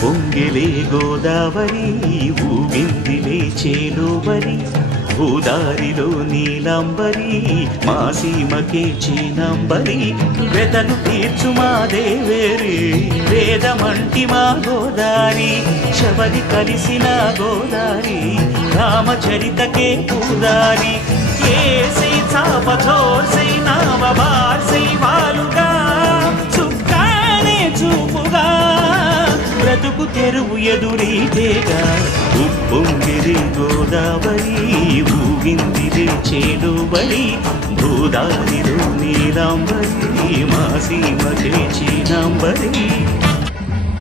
పొంగిలే గోదావరి ఊగిందిలే చేలోబరి భూదారిలో నీలంబరి మా సీమకే చీనంబరి వెతను తీర్చు మా దేవేరి వేదమంటి మా గోదారి శబరి కలిసిన గోదారి రామచరితకే పూదారి ఏసై చాప చోర్సై నావ బార్సై వాలుగా చుక్కానే చూపుగా బ్రతుకు తెరువు ఎదురీతేగా ఉప్పొంగిరి గోదావరి ఊగిందిరే చేలోబడి భూదారిలో నీలాంబరి మా సీమకే చీనాంబరి